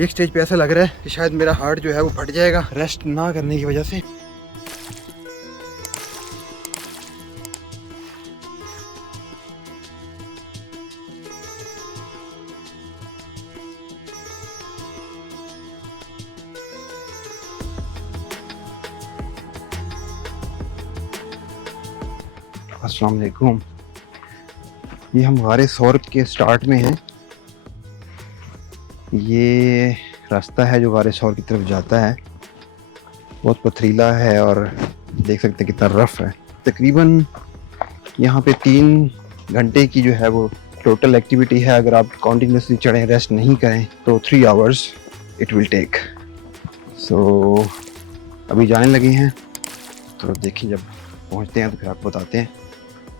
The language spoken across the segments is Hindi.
एक स्टेज पे ऐसा लग रहा है कि शायद मेरा हार्ट जो है वो फट जाएगा रेस्ट ना करने की वजह से। अस्सलाम वालेकुम। ये हम गारे सौर के स्टार्ट में हैं। ये रास्ता है जो गारे सौर की तरफ जाता है। बहुत पथरीला है और देख सकते हैं कितना रफ है। तकरीबन यहाँ पे 3 घंटे की जो है वो टोटल एक्टिविटी है। अगर आप कॉन्टिन्यूसली चढ़ें, रेस्ट नहीं करें, तो 3 आवर्स इट विल टेक। सो अभी जाने लगे हैं, तो देखिए जब पहुँचते हैं तो फिर आपको बताते हैं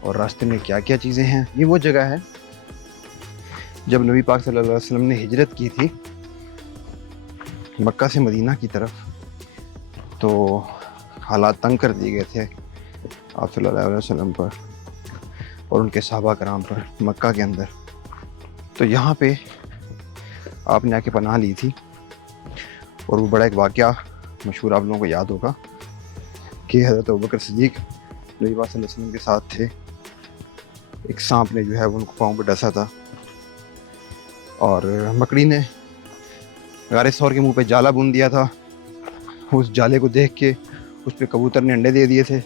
और रास्ते में क्या क्या चीज़ें हैं। ये वो जगह है जब नबी पाक सल्लल्लाहु अलैहि वसल्लम ने हिजरत की थी मक्का से मदीना की तरफ, तो हालात तंग कर दिए गए थे आप सल्लल्लाहु अलैहि वसल्लम पर और उनके सहाबा कराम पर मक्का के अंदर। तो यहाँ पे आपने आके पनाह ली थी और वो बड़ा एक वाक़या मशहूर आप लोगों को याद होगा कि हज़रत अबू बकर सिद्दीक़ नबी पाक सल्लल्लाहु अलैहि वसल्लम के साथ थे। एक सांप ने जो है वो उनको पाँव पर डसा था और मकड़ी ने गारे सौर के मुंह पे जाला बुन दिया था। उस जाले को देख के उस पे कबूतर ने अंडे दे दिए थे।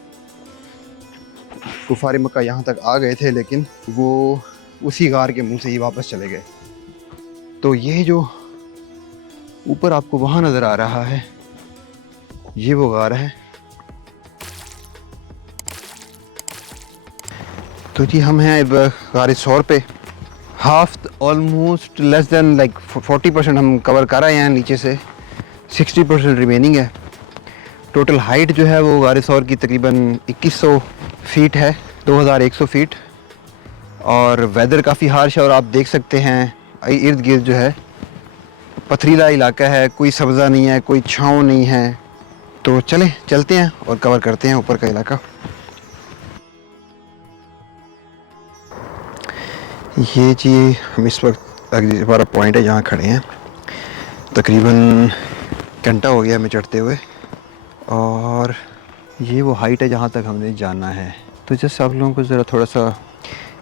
कुफार मक्का यहाँ तक आ गए थे, लेकिन वो उसी गार के मुंह से ही वापस चले गए। तो ये जो ऊपर आपको वहाँ नज़र आ रहा है, ये वो गार है। तो जी हम हैं अब गारे सौर पे। Half almost less than like 40% हम कवर कर रहे हैं। नीचे से 60% रिमेनिंग है। टोटल हाइट जो है वो गारे सौर की तकरीबन 2100 फीट है, 2100 फीट। और वेदर काफ़ी हार्श है और आप देख सकते हैं इर्द गिर्द जो है पथरीला इलाका है, कोई सब्ज़ा नहीं है, कोई छाँव नहीं है। तो चलते हैं और कवर करते हैं ऊपर का इलाका। ये जी हम इस वक्त हमारा पॉइंट है जहाँ खड़े हैं। तकरीबन घंटा हो गया हमें चढ़ते हुए और ये वो हाइट है जहाँ तक हमने जाना है। तो जस्ट आप लोगों को ज़रा थोड़ा सा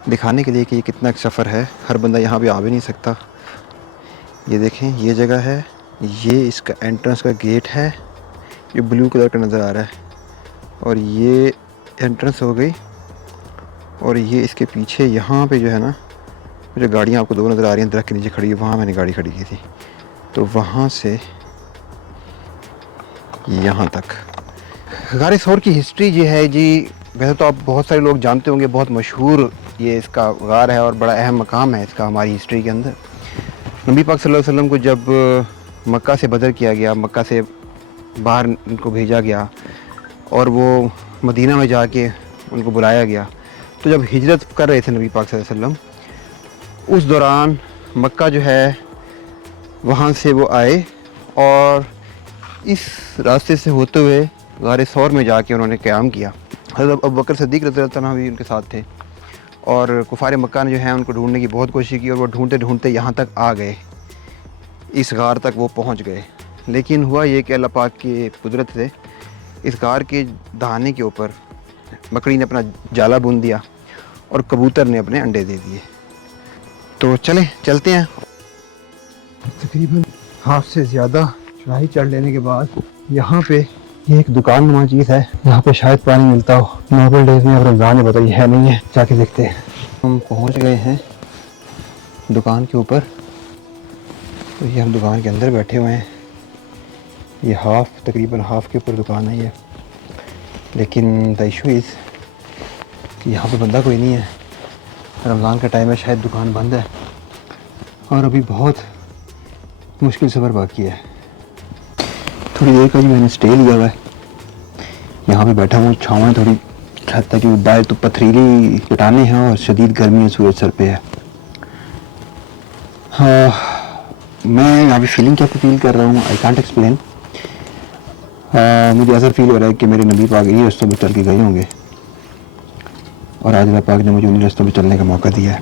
दिखाने के लिए कि ये कितना एक सफ़र है। हर बंदा यहाँ पे आ भी नहीं सकता। ये देखें, ये जगह है, ये इसका एंट्रेंस का गेट है, ये ब्लू कलर का नज़र आ रहा है। और ये एंट्रेंस हो गई और ये इसके पीछे यहाँ पे जो है ना, जो गाड़ियाँ आपको 2 नज़र आ रही हैं दरख्त के नीचे खड़ी है, वहाँ मैंने गाड़ी खड़ी की थी। तो वहाँ से यहाँ तक गारे सौर की हिस्ट्री ये है जी। वैसे तो आप बहुत सारे लोग जानते होंगे, बहुत मशहूर ये इसका गार है और बड़ा अहम मकाम है इसका हमारी हिस्ट्री के अंदर। नबी पाक सल्लल्लाहु अलैहि वसल्लम को जब मक्का से बदर किया गया, मक्का से बाहर उनको भेजा गया और वो मदीना में जाके उनको बुलाया गया, तो जब हिजरत कर रहे थे नबी पाक सल्लल्लाहु अलैहि वसल्लम, उस दौरान मक्का जो है वहाँ से वो आए और इस रास्ते से होते हुए गारे सौर में जाके उन्होंने क़याम किया। हज़रत अबू बकर सिद्दीक़ रज़ियल्लाहु अन्हु भी उनके साथ थे और कुफार मक्का ने जो है उनको ढूंढने की बहुत कोशिश की और वो ढूंढते ढूंढते यहाँ तक आ गए, इस गार तक वो पहुँच गए। लेकिन हुआ ये कि अल्लाह पाक की कुदरत से इस गार के दहाने के ऊपर मकड़ी ने अपना जाला बुन दिया और कबूतर ने अपने अंडे दे दिए। तो चलते हैं। तकरीबन हाफ से ज़्यादा चढ़ाई चढ़ लेने के बाद यहाँ पे ये एक दुकान नुमा चीज़ है, यहाँ पे शायद पानी मिलता हो। नॉर्मल डेज में अब रमज़ान है, बताइए है नहीं है, जाके देखते हैं। हम पहुँच गए हैं दुकान के ऊपर। तो ये हम दुकान के अंदर बैठे हुए हैं। ये तकरीबन हाफ के ऊपर दुकान है ये, लेकिन द इशू इज़ कि यहाँ पे बंदा कोई नहीं है। रमज़ान का टाइम है, शायद दुकान बंद है और अभी बहुत मुश्किल सफ़र बाकी है। थोड़ी देर का जी मैंने स्टे लिया हुआ है, यहाँ पे बैठा हूँ, छाँव है थोड़ी छत तक, क्योंकि बाहर तो पथरीली चट्टानें हैं और शदीद गर्मी है, सूरज सर पे है। हाँ, मैं यहाँ पे फीलिंग क्या फील कर रहा हूँ, आई कांट एक्सप्लेन। मुझे ऐसा फील हो रहा है कि मेरे नबी पाक यही रास्तों पर चल के गए होंगे और आज अल्लाह पाक ने मुझे उन रास्तों पर चलने का मौका दिया है।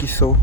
2100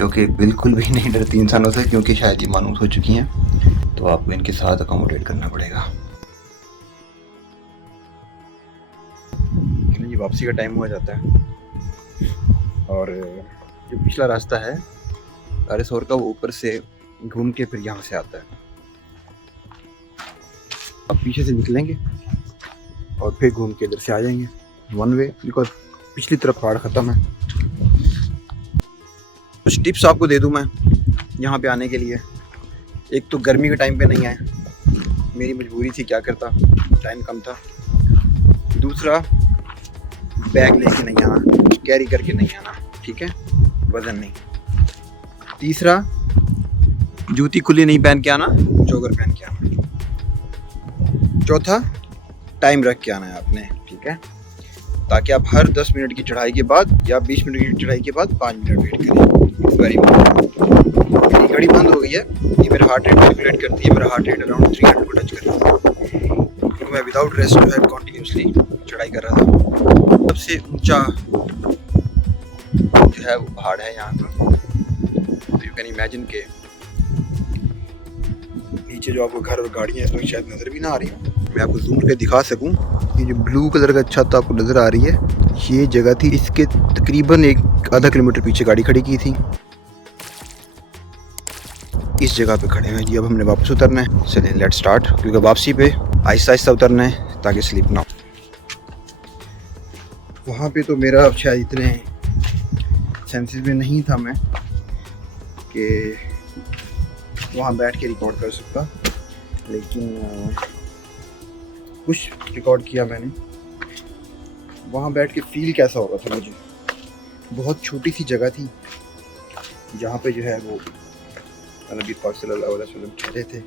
जो कि बिल्कुल भी नहीं डरती इंसानों से, क्योंकि शायद ये मानूस हो चुकी हैं, तो आपको इनके साथ अकोमोडेट करना पड़ेगा। ये वापसी का टाइम हुआ जाता है और जो पिछला रास्ता है गारिसोर का, वो ऊपर से घूम के फिर यहाँ से आता है। अब पीछे से निकलेंगे और फिर घूम के इधर से आ जाएंगे वन वे, बिकॉज पिछली तरफ पहाड़ ख़त्म है। कुछ टिप्स आपको दे दूं मैं यहाँ पे आने के लिए। एक तो गर्मी के टाइम पे नहीं आए, मेरी मजबूरी थी, क्या करता, टाइम कम था। दूसरा, बैग लेके नहीं आना, कैरी करके नहीं आना, ठीक है, वजन नहीं। तीसरा, जूती खुली नहीं पहन के आना, जॉगर पहन के आना। चौथा, टाइम रख के आना है आपने, ठीक है, ताकि आप हर 10 मिनट की चढ़ाई के बाद या 20 मिनट की चढ़ाई के बाद 5 मिनट वेट करें। It's very important. मेरी घड़ी बंद हो गई है, ये मेरा हार्ट रेट कैलकुलेट करती है। मेरा हार्ट रेट अराउंड 300 को टच कर रहा है, तो मैं विदाउट रेस्ट जो है कॉन्टीन्यूसली चढ़ाई कर रहा था। सबसे ऊंचा जो है वो पहाड़ है यहाँ का, तो यू कैन इमेजिन के नीचे जो आपको घर और गाड़ियाँ इस वक्त शायद नज़र भी ना आ रही हो, मैं आपको जूम करके दिखा सकूं। ये जो ब्लू कलर का छत आपको नज़र आ रही है, ये जगह थी, इसके तकरीबन एक आधा किलोमीटर पीछे गाड़ी खड़ी की थी। इस जगह पे खड़े हैं जी। अब हमने वापस उतरना है, चलिए लेट्स स्टार्ट, क्योंकि वापसी पे आहिस्ता आहिस्ता उतरना है ताकि स्लिप ना हो। वहाँ पे तो मेरा अब शायद इतने सेंसेस में नहीं था मैं कि वहाँ बैठ के रिकॉर्ड कर सकता, लेकिन कुछ रिकॉर्ड किया मैंने। वहाँ बैठ के फील कैसा हो रहा था मुझे। बहुत छोटी सी जगह थी जहाँ पे जो है वो नबी पाक सल्लल्लाहु अलैहि वसल्लम ठहरे थे,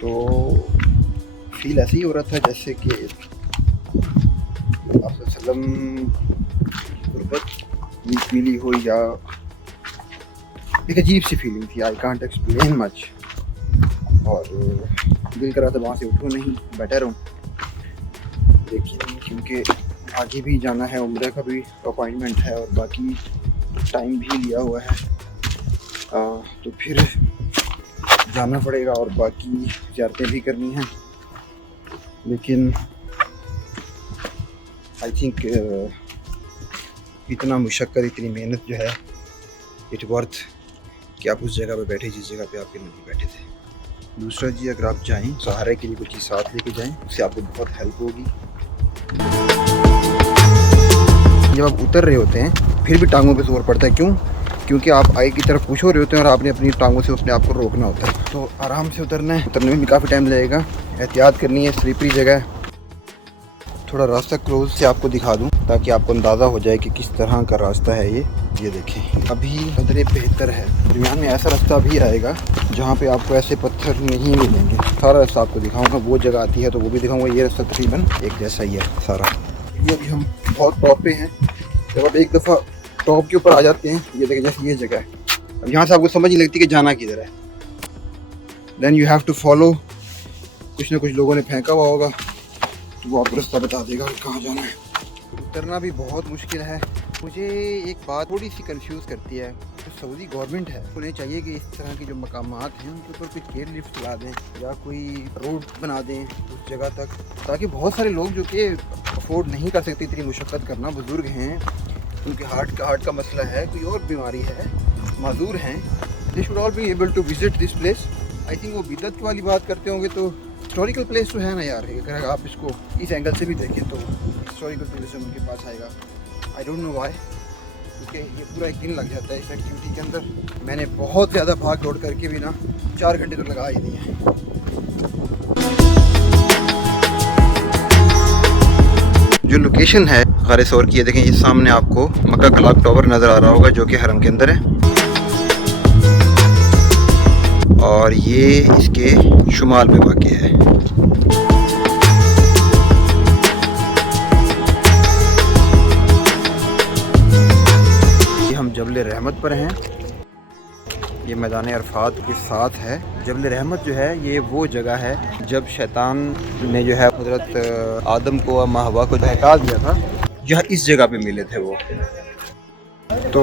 तो फील ऐसे ही हो रहा था जैसे कि आप वसल्लम गुरबत मिली हो, या एक अजीब सी फीलिंग थी। I can't explain much. और दिल कर रहा था वहाँ से उठूँ नहीं, बैठा रहूँ, लेकिन क्योंकि आगे भी जाना है, उम्र का भी अपॉइंटमेंट है और बाकी टाइम भी लिया हुआ है, तो फिर जाना पड़ेगा और बाकी ज़ियारतें भी करनी हैं। लेकिन आई थिंक इतना मुशक्क़त, इतनी मेहनत जो है, इट वर्थ कि आप उस जगह पे बैठे जिस जगह पे आपके नबी बैठे थे। दूसरा जी, अगर आप जाएं सहारे के लिए कुछ चीज़ साथ लेके जाएं, उससे आपको बहुत हेल्प होगी। जब आप उतर रहे होते हैं फिर भी टांगों पे जोर पड़ता है, क्यों? क्योंकि आप आगे की तरफ पुश हो रहे होते हैं और आपने अपनी टांगों से अपने आप को रोकना होता है। तो आराम से उतरना है, उतरने में भी काफ़ी टाइम लगेगा, एहतियात करनी है, स्लिपरी जगह है। थोड़ा रास्ता क्लोज से आपको दिखा दूं ताकि आपको अंदाज़ा हो जाए कि किस तरह का रास्ता है ये देखें। अभी कदरे बेहतर है, दरमियान में ऐसा रास्ता भी आएगा जहाँ पे आपको ऐसे पत्थर नहीं मिलेंगे। सारा रास्ता आपको दिखाऊंगा, वो जगह आती है तो वो भी दिखाऊंगा। ये रास्ता तकरीबन एक जैसा ही है सारा। ये अभी हम बहुत टॉप पे हैं। जब आप एक दफ़ा टॉप के ऊपर आ जाते हैं, ये देखें जैसे ये जगह है, अब यहाँ से आपको समझ नहीं लगती कि जाना किधर है। Then you have to follow, कुछ ना कुछ लोगों ने फेंका हुआ होगा तो वो आपको रास्ता बता देगा कि कहाँ जाना है। उतरना भी बहुत मुश्किल है। मुझे एक बात थोड़ी सी कंफ्यूज करती है, तो सऊदी गवर्नमेंट है, उन्हें चाहिए कि इस तरह के जो मकामात हैं उनके ऊपर कोई चेयर लिफ्ट ला दें या कोई रोड बना दें उस जगह तक, ताकि बहुत सारे लोग जो कि अफोर्ड नहीं कर सकते इतनी मुशक्क़त करना, बुज़ुर्ग हैं, उनके हार्ट का मसला है, कोई और बीमारी है, माजूर हैं, they should all be able to visit this place. I think वो बिदत वाली बात करते होंगे, तो हिस्टोरिकल प्लेस तो है ना यार। अगर आप इसको इस एंगल से भी देखें तो हिस्टोरिकल टूरिज्म उनके पास आएगा। आई डोंट नो व्हाई, क्योंकि ये पूरा एक दिन लग जाता है इस एक्टिविटी के अंदर। मैंने बहुत ज़्यादा भाग दौड़ करके भी ना 4 घंटे तो लगा ही दिए हैं। जो लोकेशन है गारिसोर की, ये देखें, इस सामने आपको मक्का क्लॉक टावर नज़र आ रहा होगा जो कि हरम के अंदर है, और ये इसके शुमाल में वाक़ है। ये हम जबल रहमत पर हैं, ये मैदान अरफात के साथ है। जबल रहमत जो है ये वो जगह है जब शैतान ने जो है हज़रत आदम को और हवा को बहका दिया था, यह इस जगह पे मिले थे वो। तो